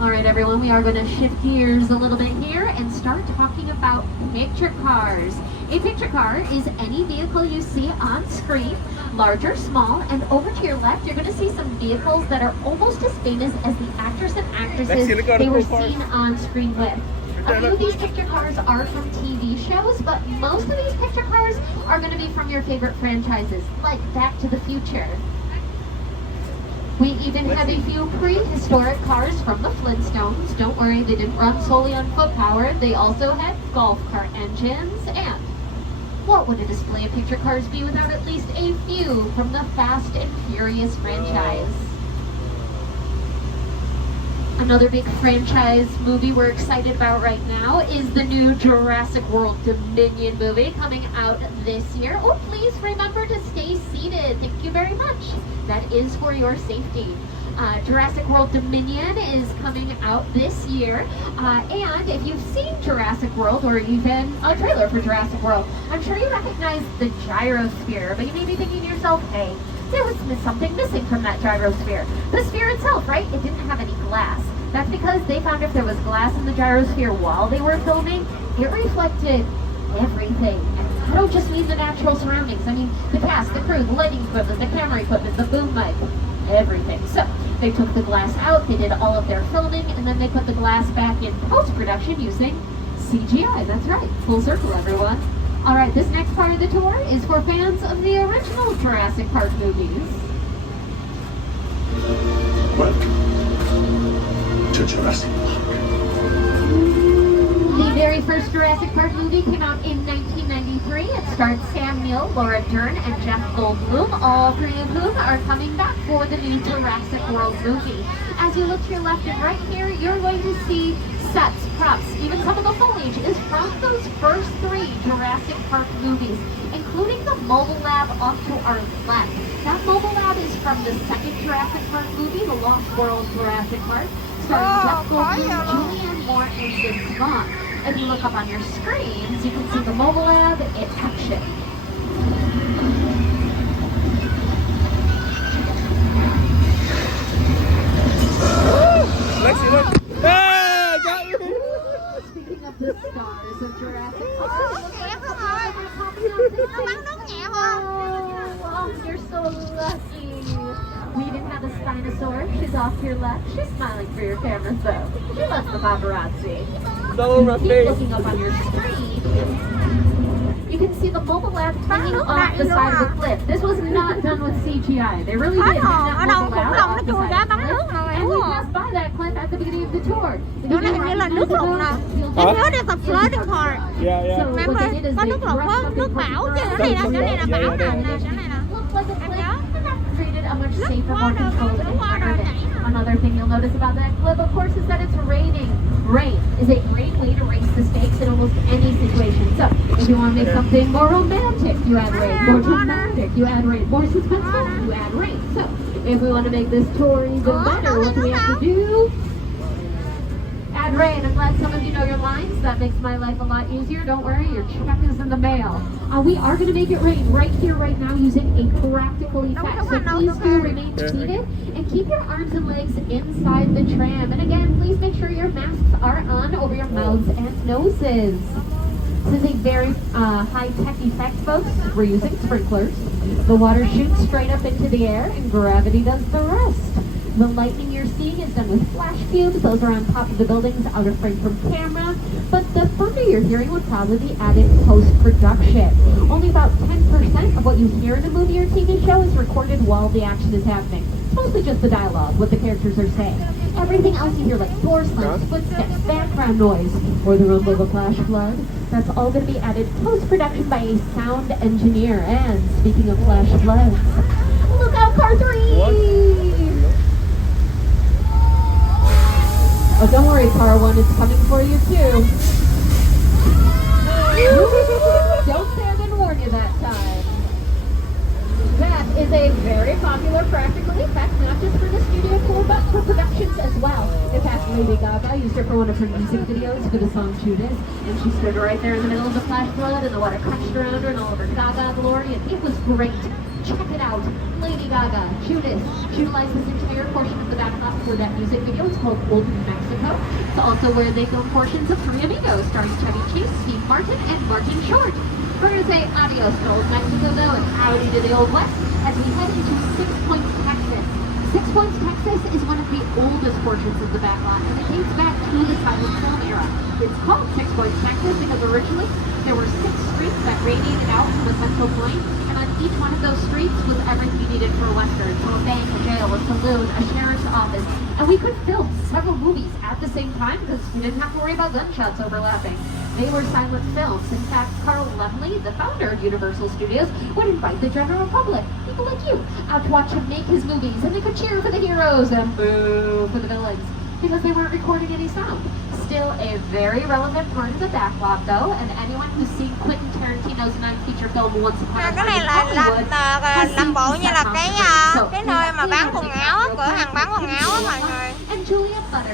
All right, everyone, we are going to shift gears a little bit here and start talking about picture cars. A picture car is any vehicle you see on screen, large or small, and over to your left, you're going to see some vehicles that are almost as famous as the actors and actresses they were seen on screen with. A few of these picture cars are from TV shows, but most of these picture cars are going to be from your favorite franchises, like Back to the Future. We even have a few prehistoric cars from the Flintstones. Don't worry, they didn't run solely on foot power. They also had golf cart engines. And what would a display of picture cars be without at least a few from the Fast and Furious franchise? Another big franchise movie we're excited about right now is the new Jurassic World Dominion movie coming out this year. Oh, please remember to stay seated. Thank you very much. That is for your safety. Jurassic World Dominion is coming out this year. And if you've seen Jurassic World or even a trailer for Jurassic World, I'm sure you recognize the gyrosphere, but you may be thinking to yourself, hey, there was something missing from that gyrosphere. The sphere itself, right? It didn't have any glass. That's because they found if there was glass in the gyrosphere while they were filming, it reflected everything. And I don't just mean the natural surroundings. I mean the cast, the crew, the lighting equipment, the camera equipment, the boom mic, everything. So they took the glass out, they did all of their filming, and then they put the glass back in post-production using CGI. That's right. Full circle, everyone. All right, this next part of the tour is for fans of the original Jurassic Park movies. Welcome to Jurassic Park. The very first Jurassic Park movie came out in 1993. It starred Sam Neill, Laura Dern, and Jeff Goldblum, all three of whom are coming back for the new Jurassic World movie. As you look to your left and right here, you're going to see sets, props, even some of the foliage is from those first three Jurassic Park movies, including the mobile lab off to our left. That mobile lab is from the second Jurassic Park movie, The Lost World Jurassic Park, starring Jeff Goldblum, Julianne Moore, and Vince Vaughn. If you look up on your screens, you can see the mobile lab in action. Lexi, look. Hey, got you. Speaking of the stars of Jurassic Park, oh, you're so lucky. We even have a Spinosaur. She's off to your left. She's smiling for your cameras, though. She loves the paparazzi. So rough Keep face. looking up on your screen. You can see the mobile lab hanging off the side of the cliff. This was not done with CGI. They really did hang that mobile lab off the side of the cliff. And we passed by that cliff at the beginning of the tour. Chỗ này hình như là nước lụt nè. Em nhớ there's a flooding part. Yeah, yeah. So Remember, what they did is có they nước lụt dressed có up nước in bão chứ. Park Cái này là bão nè, Yeah, chỗ này nè. looked like a Em cliff, nhớ. and that created a much safer, more water, controlled nước water environment. chảy. Another thing you'll notice about that cliff, of course, is that it's raining. Rain is a great way to raise the stakes in almost any situation. So, if you want to make something more romantic, you add rain. More dramatic, you add rain. More suspenseful, you add rain. So, if we want to make this tour even better, what do we have to do? Add rain. I'm glad some of you know your lines. That makes my life a lot easier. Don't worry, your check is in the mail. We are going to make it rain right here, right now, using a practical effect. So please do remain seated and keep your arms and legs inside the tram. And again, please make sure your masks are on over your mouths and noses. This is a very high-tech effect, folks. We're using sprinklers. The water shoots straight up into the air, and gravity does the rest. The lightning you're seeing is done with flash cubes. Those are on top of the buildings, out of frame from camera. But the thunder you're hearing would probably be added post-production. Only about 10% of what you hear in a movie or TV show is recorded while the action is happening. It's mostly just the dialogue, what the characters are saying. Everything else you hear, like door slams, footsteps, background noise, or the rumble of a flash flood, that's all going to be added post-production by a sound engineer. And speaking of flash floods, look out, car 3! What? Oh, don't worry, car 1 is coming for you too. Don't say I didn't warn you that time. That is a very popular practical effect, not just for the studio tour, but for productions as well. In fact, Lady Gaga used her for one of her music videos for the song Judas, and she stood right there in the middle of the flash flood, and the water crashed around her in all of her Gaga glory, and it was great. Check it out. Lady Gaga, Judas. She utilized this entire portion of the back half for that music video. It's called Old Mexico. Mexico. It's also where they filmed portions of Three Amigos, starring Chevy Chase, Steve Martin, and Martin Short. We're going to say adios to old Mexico, though, and howdy to the Old West as we head into 6 Points, Texas. 6 Points, Texas is one of the oldest portions of the backlot, and it dates back to the silent film era. It's called 6 Points, Texas because originally there were 6 streets that radiated out from a central point, and on each one of those streets was everything you needed for a Western. So a bank, a jail, a saloon, a sheriff's office, and we could film several movies at the same time because we didn't have to worry about gunshots overlapping. They were silent films. In fact, Carl Laemmle, the founder of Universal Studios, would invite the general public, people like you, out to watch him make his movies, and they could cheer for the heroes and boo for the villains because they weren't recording any sound. Still a very relevant part of the backlot, though, and anyone who's seen Quentin Tarantino's non-feature film Once Upon a Cái Time này in là Hollywood làm bộ như là cái nơi mà bán quần áo á, cửa hàng bán quần áo á mọi người.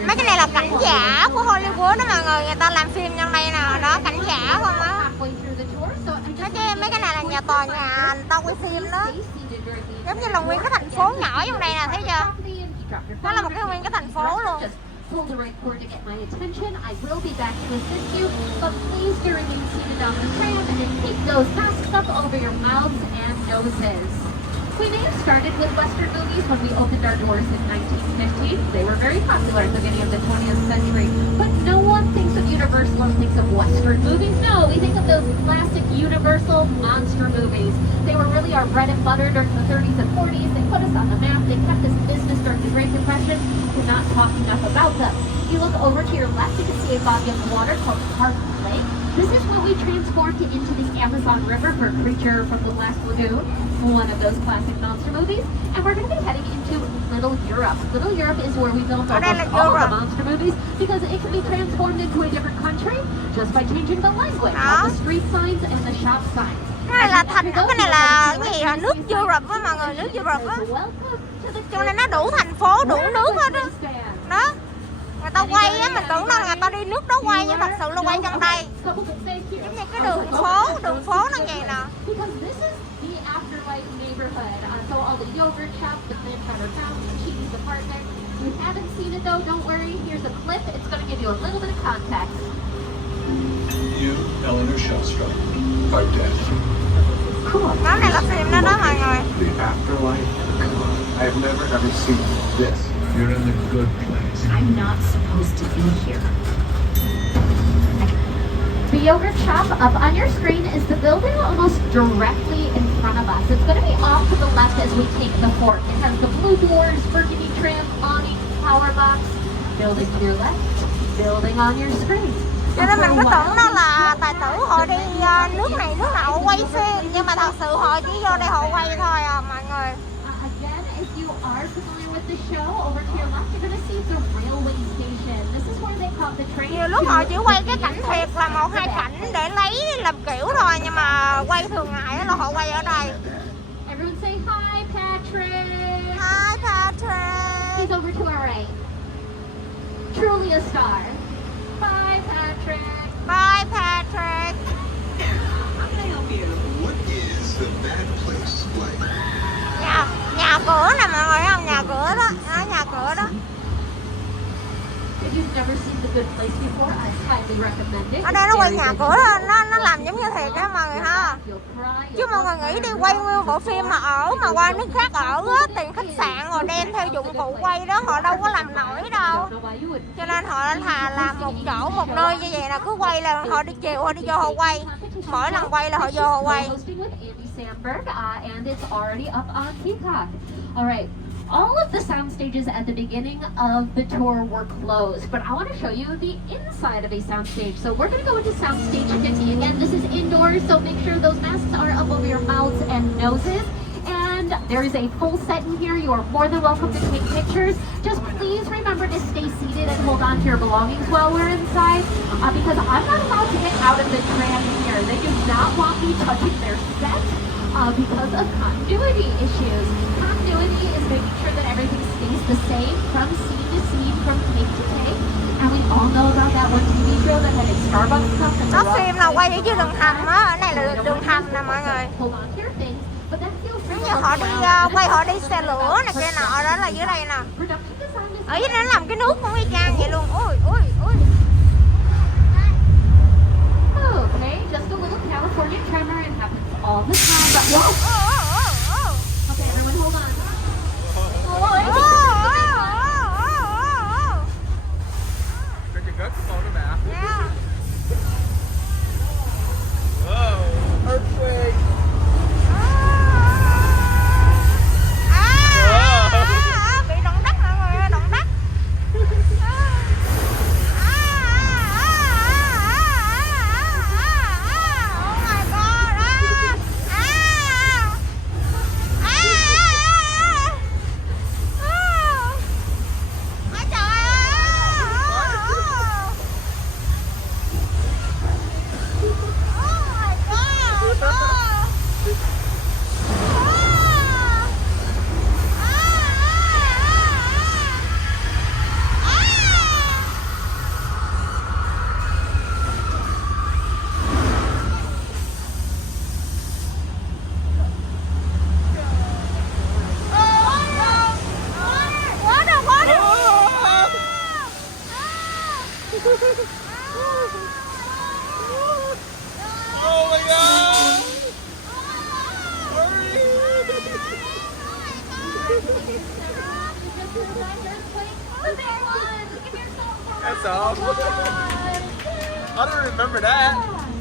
Mấy cái này là cảnh giả của Hollywood đó mọi người, người ta làm phim trong đây nè, đó cảnh giả không á. Mấy cái này là nhà tòa nhà người ta quay phim đó. Giống như là nguyên cái thành phố nhỏ trong đây nè, thấy chưa? Nó là một cái nguyên cái thành phố luôn. Pull the right cord to get my attention. I will be back to assist you, but please do remain seated on the tram and then take those masks up over your mouths and noses. We may have started with Western movies when we opened our doors in 1915. They were very popular at the beginning of the 20th century, but no one thinks of Universal and thinks of Western movies. No, we think of those classic Universal monster movies. They were really our bread and butter during the 30s and 40s. They put us on the map. They kept us in business during the Great Depression. We're not talking enough about them. If you look over to your left, you can see a body of water called Park Lake. This is when we transformed into the Amazon River for Creature from the Black Lagoon, one of those classic monster movies. And we're going to be heading into Little Europe. Little Europe is where we filmed almost all the monster movies because it can be transformed into a different country just by changing the language of the street signs and the shop signs. Cái này là cái này là cái gì hả? Nước Europe á mọi người, nước Europe á. Cho nên nó đủ thành phố, đủ nước hết á. Đó. Người ta quay á, mình tưởng đâu người ta đi nước đó quay nhưng thật sự là quay trong đây. Giống như cái đường phố nó vậy nè. So all the yogurt shops, the peanut butter fountain, the cheese, the partner. If you haven't seen it though, don't worry. Here's a clip. It's going to give you a little bit of context. You, Eleanor Shellstrop, are dead. Đó này là phim đó đó mọi người. The afterlife? Come on. I've never ever seen this. You're in the good place. I'm not supposed to be here. The yogurt shop up on your screen is the building almost directly in front of us. It's going to be off to the left as we take the fork. It has the blue doors, burgundy trim, awning, power box. Building to your left, building on your screen. Cho nên mình cứ tưởng đó là tài tử họ đi nước này nước nào quay phim, nhưng mà thật sự họ chỉ vô đây họ quay thôi à mọi người. Again, if you are familiar with the show, over to your left, you're going to see the railway station. This is where they call the train. Nhiều lúc họ chỉ quay cái cảnh thiệt là một hai cảnh để lấy làm kiểu thôi, nhưng mà quay thường ngày là họ quay ở đây. Everyone say hi, Patrick. Hi, Patrick. He's over to our right. Truly a star. Bye, Patrick. Bye, Patrick. What is the bad place like? Nhà cửa nè mọi người thấy không? Nhà cửa đó, nhà cửa đó. If you've never seen The Good Place before, I highly recommend it. Ở đây nó quay nhà cửa đó, nó làm giống như thiệt đó mọi người ha. Chứ mọi người nghĩ đi quay nguyên bộ phim mà ở mà qua nước khác ở á, tiền khách sạn rồi đem theo dụng cụ quay đó họ đâu có làm nổi đâu. Cho nên họ thà làm một chỗ một nơi như vậy là cứ quay là họ đi chiều họ đi vô họ quay. Mỗi lần quay là họ vô họ quay. And it's already up on Peacock. All right. All of the sound stages at the beginning of the tour were closed, but I want to show you the inside of a sound stage. So we're going to go into sound stage 50 again. This is indoors, so make sure those masks are up over your mouths and noses. And there is a full set in here. You are more than welcome to take pictures. Just please remember to stay seated and hold on to your belongings while we're inside, because I'm not allowed to get out of the tram here. They do not want me touching their set. Because of continuity issues. Continuity is making sure that everything stays the same from scene to scene, from take to take. And we all know about that one TV show that had a Starbucks cup and the Đó phim là quay ở dưới đường hầm á, ở này là đường hầm nè mọi người. Hold on to your things, but that feels Giống như họ đi quay họ đi xe lửa này kia nọ, đó là dưới đây nè. Ở dưới đây nó làm cái nước cũng y chang vậy luôn. Ui Oh my god! Hurry! That's all. I don't remember that.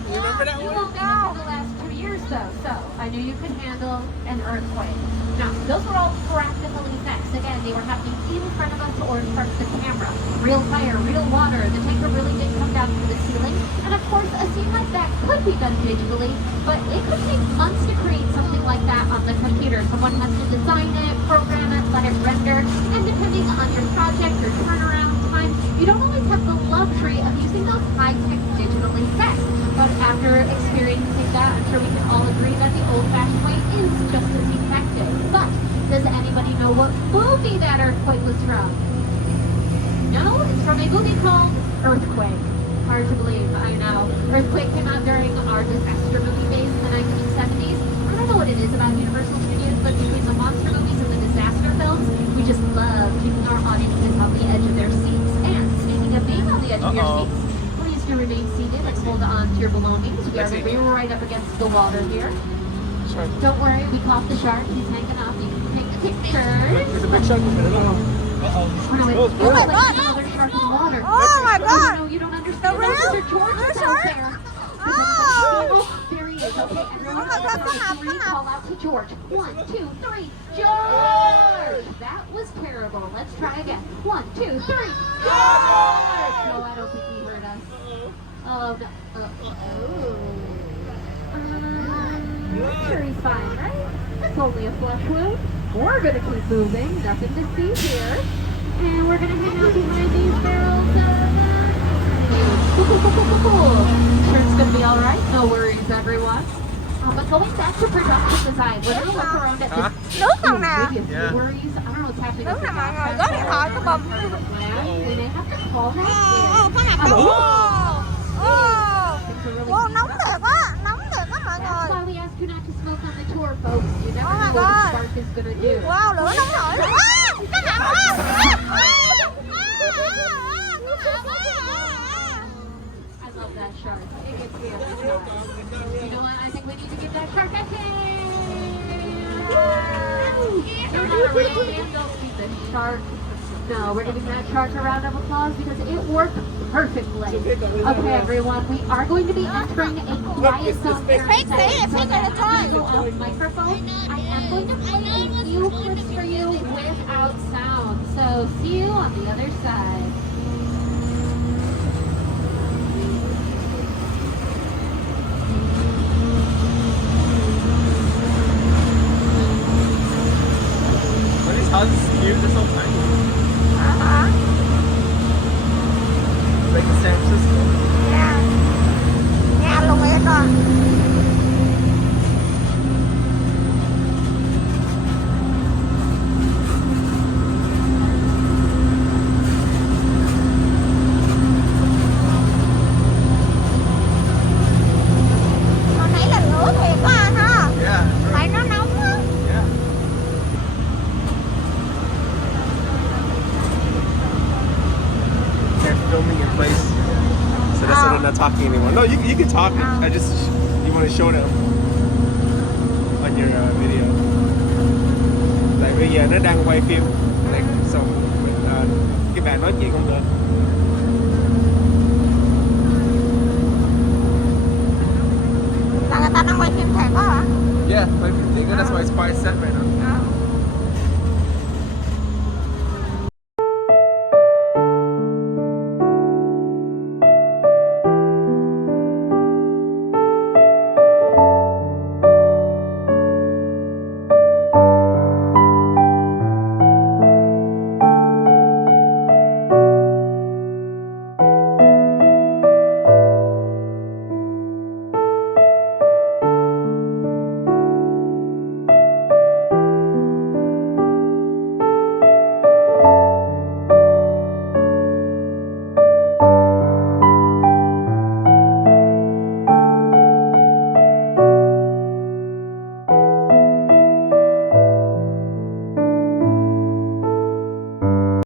You remember that You one? won't remember the last 2 years though, so I knew you could handle an earthquake. Now, those were all practical effects. Again, they were happening in front of us or in front of the camera. Real fire, real water. The tanker really did come down through the ceiling. And of course, a scene like that could be done digitally, but it could take months to create something like that on the computer. Someone has to design it, program it, let it render, and depending on your project, your turnaround time, you don't always have the luxury of using those high-tech digital effects. But after experiencing that, I'm sure we can all agree that the old-fashioned way is just as effective. But does anybody know what movie that earthquake was from? No, it's from a movie called Earthquake. Hard to believe, I know. Earthquake came out during our disaster movie days in the 1970s. I don't know what it is about Universal Studios, but between the monster movies and the disaster films, we just love keeping our audiences on the edge of their seats. And speaking of being on the edge of your seats, please do remain seated and hold on to your belongings. We are right up against the water here. Don't worry, we caught the shark. He's hanging off. You can take a picture. There's a big shark in the middle. Oh my God. Another shark in the water. Oh my God. No, you don't understand. The real? Mr. George is Real out shark? there. Oh. There he is. Okay, everyone, Oh my God, come on, three, come on. call out to George. 1, 2, 3, George! That was terrible. Let's try again. 1, 2, 3, George! No, I don't think he heard us. Oh, no. Sure, he's fine, right? It's only a flesh wound. We're gonna keep moving. Nothing to see here. And we're gonna hang out behind these barrels. Cool. Sure it's gonna be alright. No worries, everyone. But going back to production design, we're gonna look around at this. Nước không nè? No worries. I don't know what's happening. Nước with nè the mọi người, gas có điện thoại có bùm. We may have to call that in. Cái này nóng. Wow, nóng thiệt á, nóng thiệt á mọi That's người. why we ask you not to smoke on the tour, folks. You never Oh my know what the God. spark is gonna do. Wow, lửa nóng nổi luôn. Cái nặng quá. I love that shark. It gets me every time. You know what? I think we need to give that shark a hand. You're not a real fan, don't be the shark. No, we're giving that shark a round of applause because it worked perfectly. Okay, everyone, we are going to be entering a quiet zone here in a second. So I'm going to go off microphone. I am going to play a few clips for you without sound. So see you on the other side. Are these houses cute? They're so tiny. Like in San Francisco. Nhà luôn vậy con. Hồi nãy là lửa thiệt quá anh ha. Yeah. Tại nó nóng á. Yeah. They're filming in place. So that's why they're not talking anymore. No, you can talk. I just, you want to show them on your video. Tại bây giờ nó đang quay phim. Like, so, cái bạn nói chuyện không được.